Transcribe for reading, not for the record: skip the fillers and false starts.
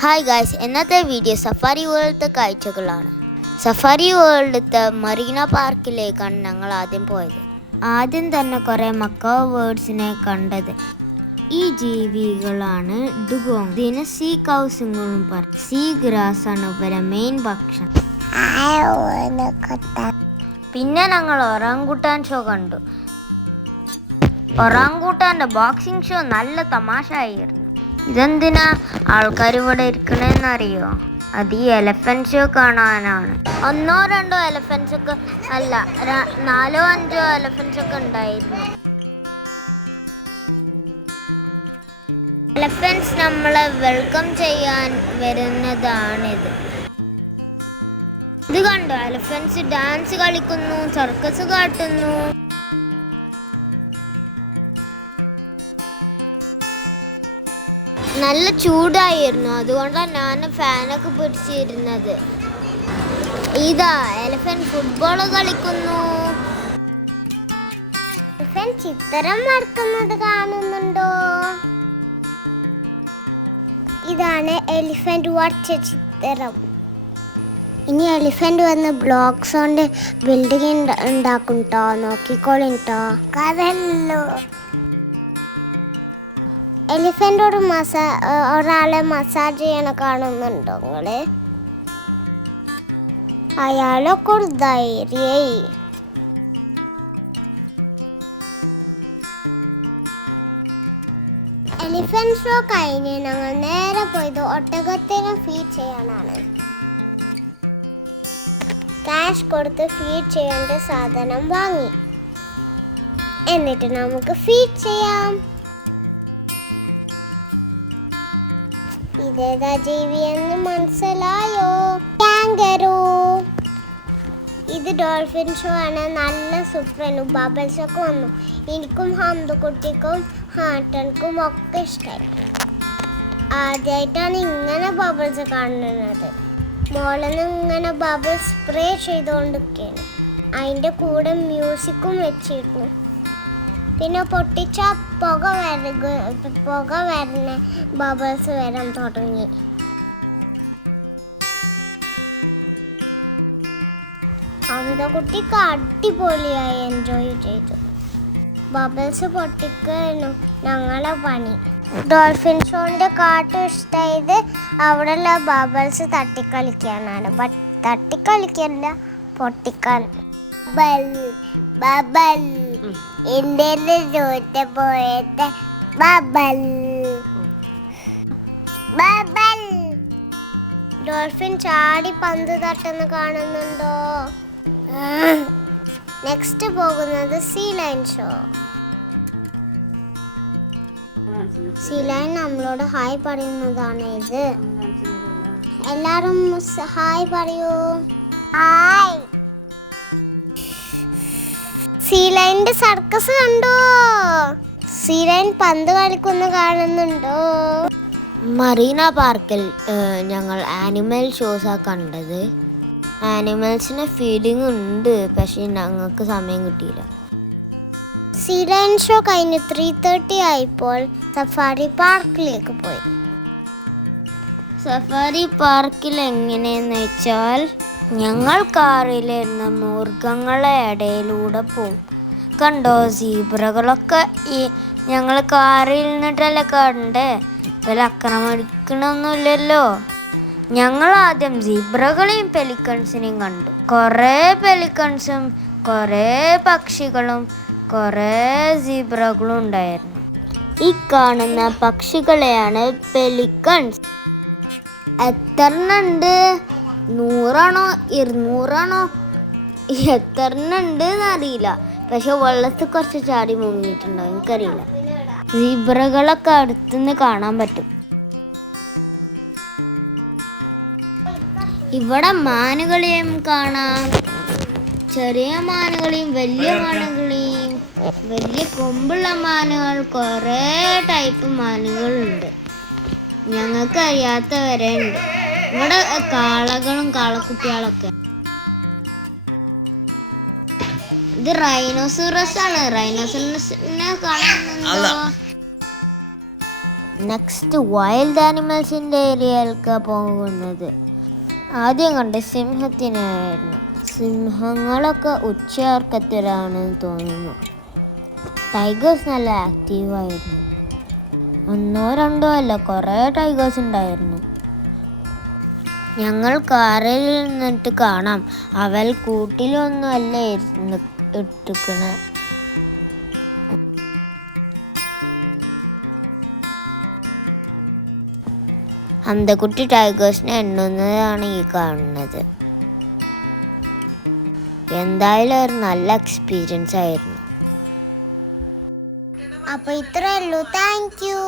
Hi guys, ഇന്നത്തെ video safari വേൾഡത്തെ കാഴ്ചകളാണ്. Safari വേൾഡത്തെ Marina പാർക്കിലേക്കാണ് ഞങ്ങൾ ആദ്യം പോയത്. ആദ്യം തന്നെ കുറേ മക്കാ ബേർഡ്സിനെ കണ്ടത്. ഈ ജീവികളാണ് ഡുഗോങ്. ഇതിന് സീ കൗസുങ്ങളും പറയും. സീ ഗ്രാസ് ആണ് ഇവരെ മെയിൻ ഭക്ഷണം. പിന്നെ ഞങ്ങൾ ഒറാങ്കൂട്ടാൻ ഷോ കണ്ടു. ഒറാങ്കൂട്ടാൻ്റെ ബോക്സിംഗ് ഷോ നല്ല തമാശ ആയിരുന്നു. ഇതെന്തിനാ ആൾക്കാർ ഇവിടെ ഇരിക്കണേന്നറിയോ? അത് ഈ എലഫന്റ് ഷോ കാണാനാണ്. 1-2 എലഫന്റ്സ് ഒക്കെ അല്ല, 4-5 എലഫന്റ്സ് ഒക്കെ ഉണ്ടായിരുന്നു. എലഫന്റ്സ് നമ്മളെ വെൽക്കം ചെയ്യാൻ വരുന്നതാണിത്. ഇത് കണ്ടോ, എലഫന്റ്സ് ഡാൻസ് കളിക്കുന്നു, സർക്കസ് കാട്ടുന്നു. നല്ല ചൂടായിരുന്നു, അതുകൊണ്ടാണ് ഞാൻ ഫാനൊക്കെ പിടിച്ചിരുന്നത്. ഇതാ എലഫന്റ് ഫുട്ബോൾ കളിക്കുന്നു. എലഫന്റ് ചിത്രം വരക്കുന്നത് കാണുന്നുണ്ടോ? ഇതാണ് എലിഫന്റ് വരച്ച ചിത്രം. ഇനി എലിഫന്റ് വന്ന് ബ്ലോക്സ് കൊണ്ട് ബിൽഡിംഗ് ഉണ്ടാക്കും ട്ടോ, നോക്കിക്കോളിട്ടോ. കഥല്ലോ എലിഫന്റോട് ഒരാളെ മസാജ് ചെയ്യണ കാണുന്നുണ്ടോ നിങ്ങള്? അയാളൊക്കെ ഒരു ധൈര്യായി. എലിഫന്റ് ഷോ കഴിഞ്ഞ് ഞങ്ങൾ നേരെ പോയത് ഒട്ടകത്തിനെ ഫീഡ് ചെയ്യാനാണ്. ക്യാഷ് കൊടുത്ത് ഫീഡ് ചെയ്യേണ്ട സാധനം വാങ്ങി, എന്നിട്ട് നമുക്ക് ഫീഡ് ചെയ്യാം. ഇതേതാ ജീവിയെന്ന് മനസ്സിലായോ? കാങ്കറു. ഇത് ഡോൾഫിൻ ഷോ ആണ്. നല്ല സൂപ്പറാണ്. ബബിൾസ് ഒക്കെ വന്നു. എനിക്കും ഹംദുക്കുട്ടിക്കും ഹാട്ടൻക്കും ഒക്കെ ഇഷ്ടമായി. ആദ്യമായിട്ടാണ് ഇങ്ങനെ ബബിൾസ് കാണുന്നത്. മോളിൽ നിന്ന് ഇങ്ങനെ ബബിൾസ് സ്പ്രേ ചെയ്തുകൊണ്ടിരിക്കുകയാണ്. അതിൻ്റെ കൂടെ മ്യൂസിക്കും വെച്ചിരുന്നു. പിന്നെ പൊട്ടിച്ച പുക വരുന്ന ബബിൾസ് വരാൻ തുടങ്ങി. കുട്ടിക്ക് അടിപൊളിയായി എൻജോയ് ചെയ്തു. ബബിൾസ് പൊട്ടിക്കുന്നു ഞങ്ങളെ പണി. ഡോൾഫിൻ ഷോന്റെ കാട്ട് ഇഷ്ടമായത് അവിടെയുള്ള ബബിൾസ് തട്ടിക്കളിക്കാനാണ്. തട്ടിക്കളിക്കല്ല, പൊട്ടിക്കാൻ. ബബൽ ഇന്ത്യയിലെ പോയത് ബബൽ. ഡോൾഫിൻ ചാടി പന്ത് തട്ടുന്ന കാണുന്നുണ്ടോ? നെക്സ്റ്റ് പോകുന്നത് sea line show. Sea line നമ്മളോട് ഹായ് പറയുന്നതാണ്. ഇത് എല്ലാരും ഹായ് പറയൂ. ഹായ്. സീ ലൈനിന്റെ സർക്കസ് കണ്ടോ? സീ ലൈൻ പന്ത് കളിക്കുന്ന കാണുന്നുണ്ടോ? മറീന പാർക്കിൽ ഞങ്ങൾ ആനിമൽ ഷോസാണ് കണ്ടത്. ആനിമൽസിന് ഫീഡിങ് ഉണ്ട്, പക്ഷേ ഞങ്ങൾക്ക് സമയം കിട്ടിയില്ല. സീ ലൈൻ ഷോ കഴിഞ്ഞ് 3:30 ആയപ്പോൾ സഫാരി പാർക്കിലേക്ക് പോയി. സഫാരി പാർക്കിൽ എങ്ങനെയെന്ന് വെച്ചാൽ, ഞങ്ങൾ കാറിലിരുന്ന മൃഗങ്ങളെ ഇടയിലൂടെ പോവും. കണ്ടോ, സീബ്രകളൊക്കെ ഞങ്ങൾ കാറിൽ നിന്നിട്ടല്ലേ കണ്ടേ. ഇവർ ആക്രമിക്കണമൊന്നുമില്ലല്ലോ. ഞങ്ങൾ ആദ്യം സീബ്രകളെയും പെലിക്കൺസിനെയും കണ്ടു. കുറേ പെലിക്കൺസും കുറേ പക്ഷികളും കുറേ സീബ്രകളും ഉണ്ടായിരുന്നു. ഈ കാണുന്ന പക്ഷികളെയാണ് പെലിക്കൺസ്. എത്രണ്ണുണ്ട്? 100 200 എത്രണ്ണുണ്ട് എന്നറിയില്ല, പക്ഷെ വെള്ളത്തിൽ കുറച്ച് ചാടി മുങ്ങിയിട്ടുണ്ടോ എനിക്കറിയില്ല. സീബ്രകളൊക്കെ അടുത്തുനിന്ന് കാണാൻ പറ്റും. ഇവിടെ മാനുകളെയും കാണാം, ചെറിയ മാനുകളെയും വലിയ മാനുകളെയും. വലിയ കൊമ്പുള്ള മാനുകൾ, കുറേ ടൈപ്പ് മാനുകളുണ്ട്, ഞങ്ങൾക്ക് അറിയാത്ത വരെ ഉണ്ട്. ഇവിടെ കാളകളും കാളക്കുട്ടികളൊക്കെ. ഇത് റൈനോസറസ് ആണ്. റൈനോസറസിനെ കാണുന്നുണ്ടോ? നെക്സ്റ്റ് വൈൽഡ് ആനിമൽസിൻ്റെ ഏരിയയിലേക്ക് പോകുന്നത്. ആദ്യം കണ്ട് സിംഹത്തിനായിരുന്നു. സിംഹങ്ങളൊക്കെ ഉച്ചയോർക്കത്തിലാണെന്ന് തോന്നുന്നു. ടൈഗേഴ്സ് നല്ല ആക്റ്റീവായിരുന്നു. ഒന്നോ രണ്ടോ അല്ല, കുറേ ടൈഗേഴ്സ് ഉണ്ടായിരുന്നു. ഞങ്ങൾ കാറിൽ നിന്നിട്ട് കാണാം, അവൾ കൂട്ടിലൊന്നും അല്ല ഇട്ടിരിക്കണ. അന്തക്കുട്ടി ടൈഗേഴ്സിനെ എണ്ണുന്നതാണ് ഈ കാണുന്നത്. എന്തായാലും ഒരു നല്ല എക്സ്പീരിയൻസ് ആയിരുന്നു. അപ്പോൾ ഇത്രയേ ഉള്ളൂ. Thank you.